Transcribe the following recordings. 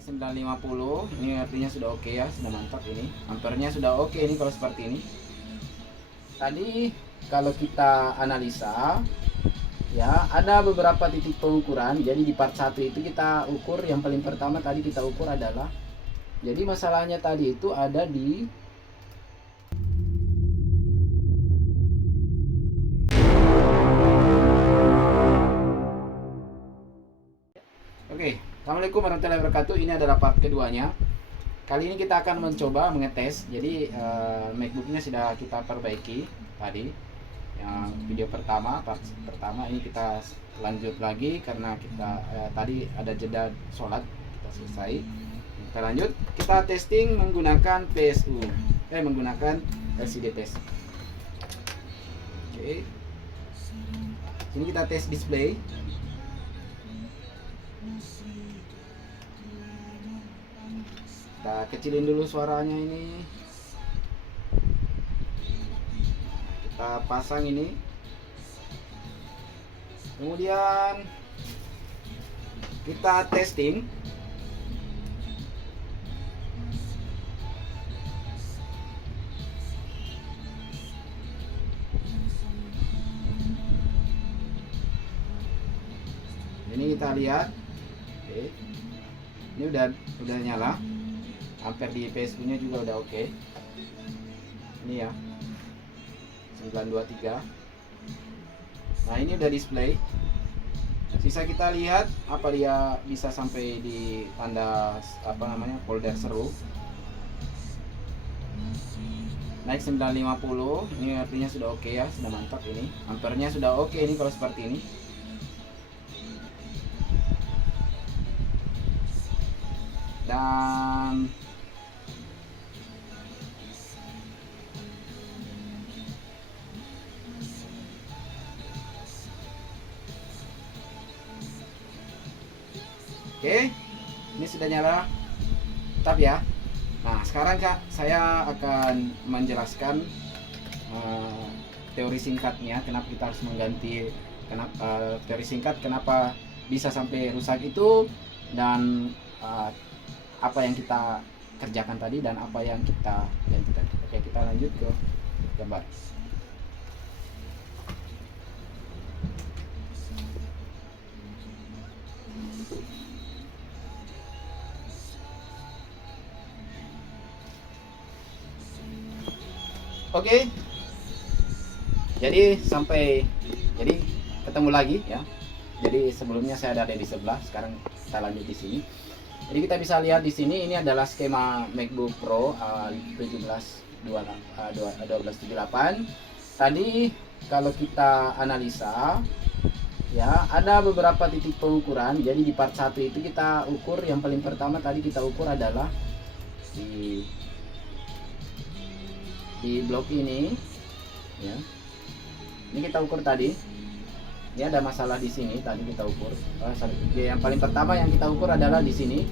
naik 950. Ini artinya sudah oke ya, sudah mantap ini. Ampernya sudah oke ini kalau seperti ini. Tadi kalau kita analisa ya, ada beberapa titik pengukuran. Jadi di part 1 itu kita ukur, yang paling pertama tadi kita ukur adalah, jadi masalahnya tadi itu ada di Oke, Assalamualaikum warahmatullahi wabarakatuh. Ini adalah part keduanya. Kali ini kita akan mencoba mengetes. Jadi MacBooknya sudah kita perbaiki tadi. Yang video pertama, part pertama, ini kita lanjut lagi karena kita tadi ada jeda sholat, kita selesai. Kita lanjut, kita testing menggunakan PSU, menggunakan LCD test. Oke, sini kita tes display. Kita kecilin dulu suaranya ini. Kita pasang ini. Kemudian kita testing. Ini kita lihat. Oke. Ini udah nyala. Ampere di PSU nya juga udah oke. Ini ya, 923. Nah, ini udah display. Sisa kita lihat apa dia bisa sampai di tanda folder seru. Naik 950. Ini artinya sudah oke ya, sudah mantap ini. Ampernya sudah oke ini kalau seperti ini. Dan oke, ini sudah nyala, tetap ya. Nah, sekarang Kak, saya akan menjelaskan teori singkatnya, kenapa kita harus mengganti, teori singkat kenapa bisa sampai rusak itu, dan apa yang kita kerjakan tadi dan apa yang kita ganti tadi. Oke, kita lanjut ke gambar. Oke, jadi ketemu lagi ya. Jadi sebelumnya saya ada di sebelah, sekarang kita lanjut di sini. Jadi kita bisa lihat di sini, ini adalah skema MacBook Pro 1278. Tadi kalau kita analisa ya, ada beberapa titik pengukuran. Jadi di part 1 itu kita ukur, yang paling pertama tadi kita ukur adalah di blok ini ya. Ini kita ukur tadi. Ini ada masalah di sini, tadi kita ukur. Yang paling pertama yang kita ukur adalah di sini,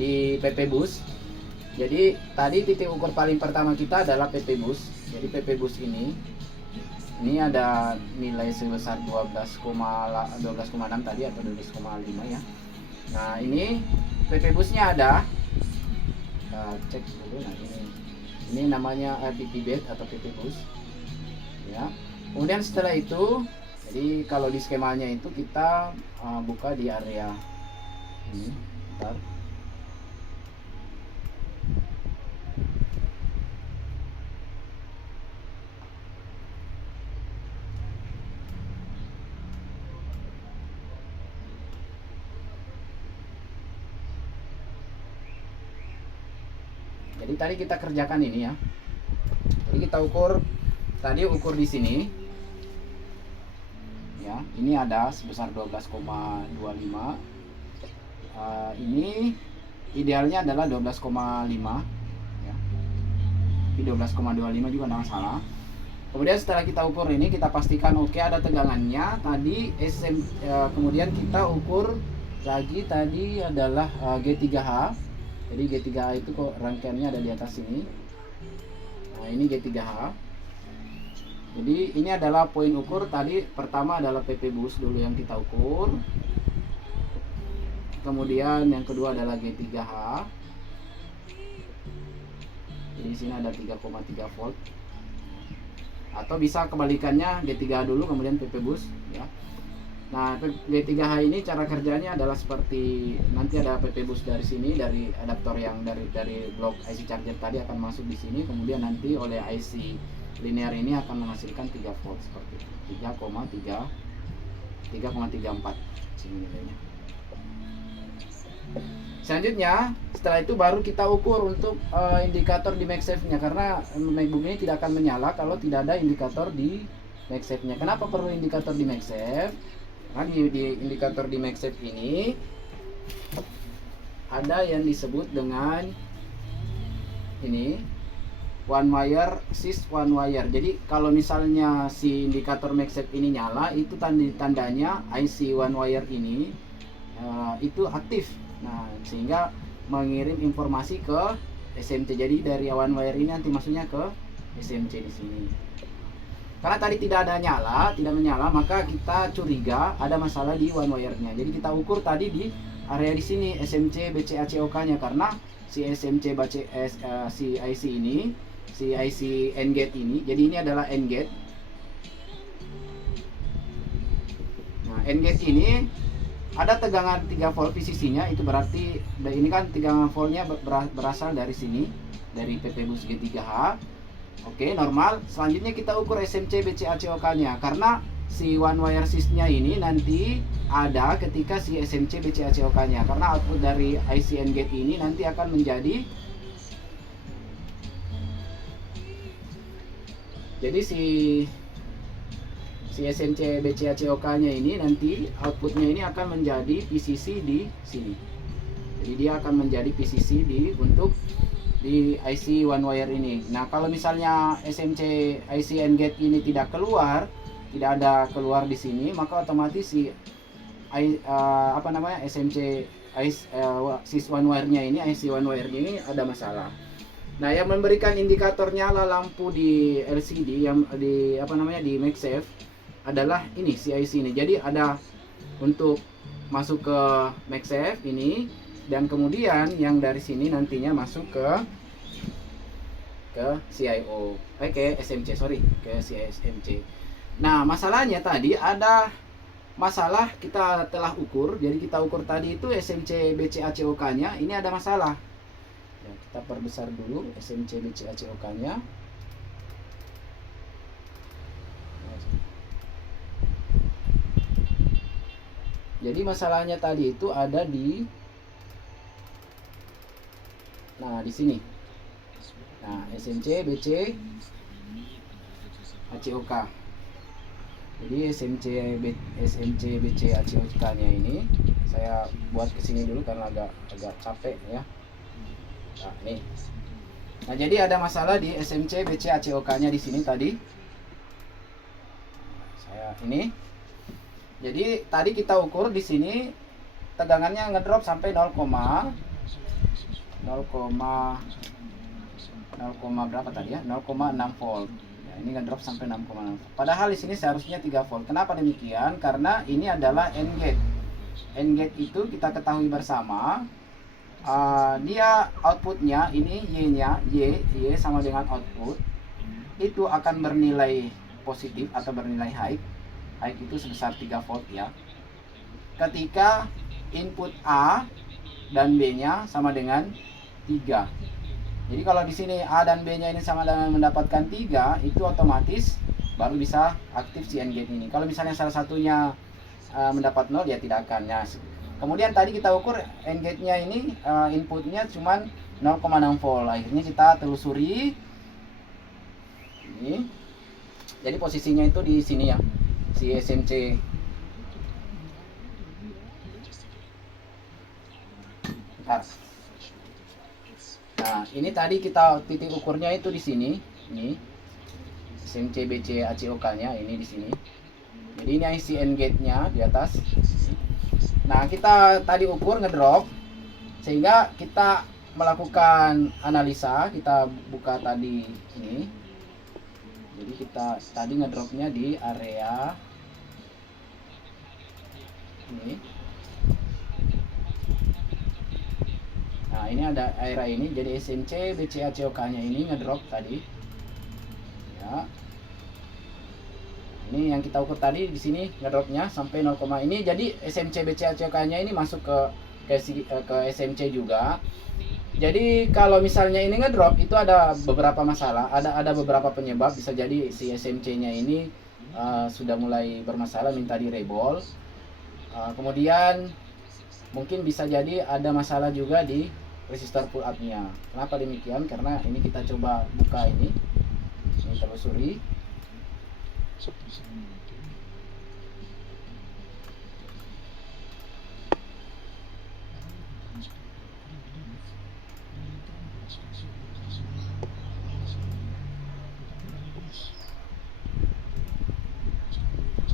di PP bus. Jadi tadi titik ukur paling pertama kita adalah PP bus. Jadi PP bus ini ada nilai sebesar 12,6 tadi atau 12,5 ya. Nah, ini PP busnya ada. Kita cek dulu. Nah, ini namanya PP bed atau PP bus ya. Kemudian setelah itu, jadi kalau di skemanya itu kita buka di area ini. Bentar. Jadi tadi kita kerjakan ini ya. Jadi kita ukur di sini. Ya, ini ada sebesar 12,25. Ini idealnya adalah 12,5 ya. Tapi 12,25 juga tidak masalah. Kemudian setelah kita ukur ini, kita pastikan oke, ada tegangannya tadi kemudian kita ukur lagi, tadi adalah G3H. Jadi G3H itu kok rangkaiannya ada di atas sini. Nah, ini G3H. Jadi ini adalah poin ukur. Tadi pertama adalah PP bus dulu yang kita ukur. kemudian yang kedua adalah G3H. Jadi di sini ada 3,3 volt. Atau bisa kebalikannya, G3H dulu kemudian PP boost ya. Nah, G3H ini cara kerjanya adalah seperti nanti ada PP boost dari sini, dari adaptor yang dari blok IC charger tadi akan masuk di sini, kemudian nanti oleh IC linear ini akan menghasilkan 3 volt seperti itu. 3,34 sini nilainya. Selanjutnya, setelah itu baru kita ukur untuk indikator di MagSafe-nya, karena MacBook ini tidak akan menyala kalau tidak ada indikator di MagSafe-nya. Kenapa perlu indikator di MagSafe? Nah, di indikator di MagSafe ini ada yang disebut dengan ini one wire sys one wire. Jadi kalau misalnya si indikator MagSafe ini nyala, itu tandanya IC one wire ini itu aktif. Nah, sehingga mengirim informasi ke SMC. Jadi dari one wire ini nanti masuknya ke SMC di sini. Karena tadi tidak menyala, maka kita curiga ada masalah di one wire-nya. Jadi kita ukur tadi di area di sini SMC BCACOK-nya, karena si SMC si IC ini, si IC AND gate ini. Jadi ini adalah AND gate. Nah, AND gate ini ada tegangan 3 volt VCC-nya, itu berarti ini kan tegangan voltnya berasal dari sini, dari PP boost G3H. Oke, normal. Selanjutnya kita ukur SMC BCACOK-nya, karena si one wire sys-nya ini nanti ada ketika si SMC BCACOK-nya, karena output dari IC AND gate ini nanti akan menjadi, jadi si SMC BCACOK-nya ini nanti outputnya ini akan menjadi PCC di sini. Jadi dia akan menjadi PCC untuk di IC one wire ini. Nah, kalau misalnya SMC IC AND gate ini tidak ada keluar di sini, maka otomatis si SMC sys one wire-nya ini, IC one wire-nya ini ada masalah. Nah, yang memberikan indikator nyala lampu di LCD yang di MagSafe adalah ini, si IC ini. Jadi ada untuk masuk ke MagSafe ini, dan kemudian yang dari sini nantinya masuk ke CIO, ke SMC. Nah, masalahnya tadi ada masalah, kita telah ukur. Jadi kita ukur tadi itu SMC BCACOK-nya ini ada masalah. Ya, kita perbesar dulu SMC BCACOK-nya. Jadi masalahnya tadi itu ada di sini. Nah, SMC BC ACOK. Jadi SMC BC ACOK-nya ini saya buat ke sini dulu karena agak capek ya. Nah, nih. Nah, jadi ada masalah di SMC BC ACOK-nya di sini tadi. Ini. Jadi tadi kita ukur di sini tegangannya ngedrop sampai 0, berapa tadi ya? 0,6 volt. Ya, ini ngedrop sampai 6,6. Padahal di sini seharusnya 3 volt. Kenapa demikian? Karena ini adalah AND gate. AND gate itu kita ketahui bersama, dia outputnya ini Y-nya, Y sama dengan output. Itu akan bernilai positif atau bernilai high. High itu sebesar 3 volt ya. Ketika input A dan B-nya sama dengan 3. Jadi kalau di sini A dan B-nya ini sama dengan mendapatkan 3, itu otomatis baru bisa aktif si AND gate ini. Kalau misalnya salah satunya mendapat 0, ya tidak akan. Ya. Kemudian tadi kita ukur AND gate-nya ini inputnya cuma 0,6 volt. Akhirnya kita telusuri ini. Jadi posisinya itu di sini ya, si SMC. Bentar. Nah, ini tadi kita titik ukurnya itu di sini. Ini SMC BC ACOK-nya ini di sini. Jadi ini IC AND gate-nya di atas. Nah, kita tadi ukur ngedrop, sehingga kita melakukan analisa. Kita buka tadi ini. Jadi kita tadi ngedropnya di area ini. Nah, ini ada area ini, jadi SMC BCA COK nya ini ngedrop tadi ya. Ini yang kita ukur tadi di sini ngedropnya sampai 0, ini jadi SMC BCA COK nya ini masuk ke SMC juga. Jadi kalau misalnya ini ngedrop itu ada beberapa masalah, ada beberapa penyebab. Bisa jadi si SMC nya ini sudah mulai bermasalah, minta direbol. Kemudian mungkin bisa jadi ada masalah juga di resistor pull up nya. Kenapa demikian? Karena ini kita coba buka ini telusuri.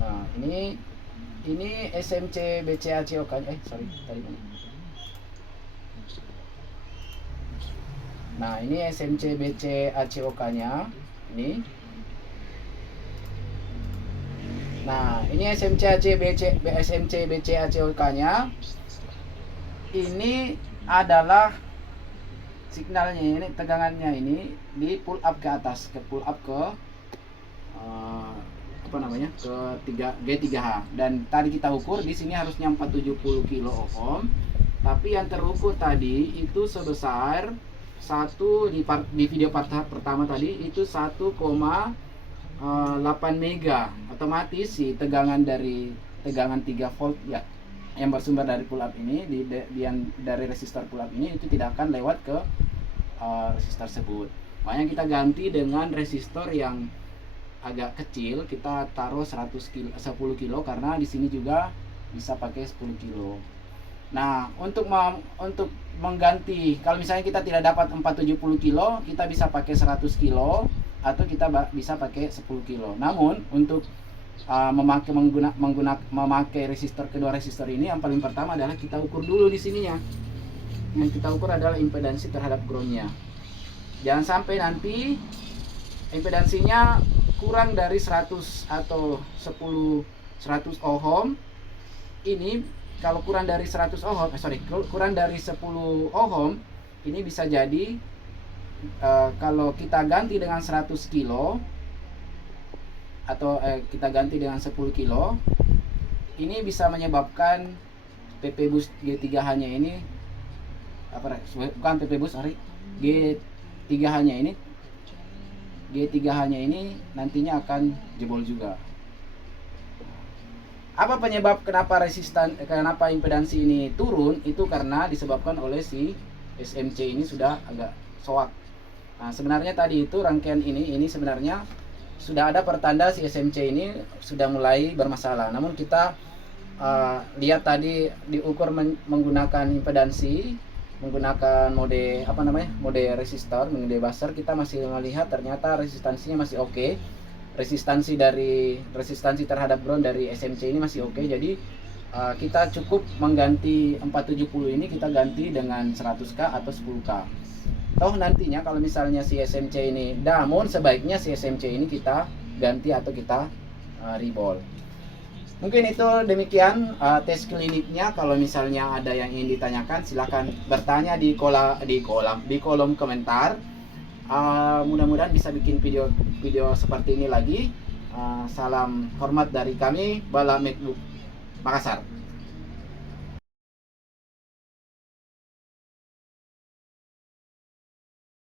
Nah, ini SMC BCA COK nya, sorry tadi mana? Nah, ini SMC BCA COK nya ini. Nah, ini SMC BCA COK nya ini adalah signalnya, ini tegangannya ini di pull up ke atas, ke pull up ke apa namanya, ke G3H. Dan tadi kita ukur di sini harusnya 470 kilo ohm, tapi yang terukur tadi itu sebesar di video pertama tadi itu 1,8 mega. Otomatis si tegangan 3 volt ya yang bersumber dari pull up ini dari resistor pull up ini itu tidak akan lewat ke resistor tersebut. Makanya kita ganti dengan resistor yang agak kecil, kita taruh 10 kilo karena di sini juga bisa pakai 10 kilo. Nah, untuk mengganti, kalau misalnya kita tidak dapat 470 kilo, kita bisa pakai 100 kilo atau kita bisa pakai 10 kilo. Namun untuk memakai resistor, kedua resistor ini, yang paling pertama adalah kita ukur dulu di sininya. Yang kita ukur adalah impedansi terhadap groundnya. Jangan sampai nanti impedansinya kurang dari 100 atau 100 ohm. Ini kalau kurang dari 100 ohm, kurang dari 10 ohm, ini bisa jadi kalau kita ganti dengan 100 kilo atau kita ganti dengan 10 kilo, ini bisa menyebabkan PP bus G3H nya ini bukan PP bus, G3H nya ini nantinya akan jebol juga. Apa penyebab kenapa impedansi ini turun? Itu karena disebabkan oleh si SMC ini sudah agak soak. Nah, sebenarnya tadi itu rangkaian ini sebenarnya sudah ada pertanda si SMC ini sudah mulai bermasalah. Namun kita lihat tadi diukur menggunakan impedansi, menggunakan mode resistor, mode buzzer, kita masih melihat ternyata resistansinya masih oke. Resistansi terhadap ground dari SMC ini masih oke. Jadi kita cukup mengganti 470 ini, kita ganti dengan 100K atau 10K. Toh nantinya kalau misalnya si SMC ini namun sebaiknya si SMC ini kita ganti atau kita reball. Mungkin itu demikian tes kliniknya. Kalau misalnya ada yang ingin ditanyakan, silahkan bertanya di kolom komentar. Mudah-mudahan bisa bikin video seperti ini lagi. Salam hormat dari kami, Bala MacBook Makassar.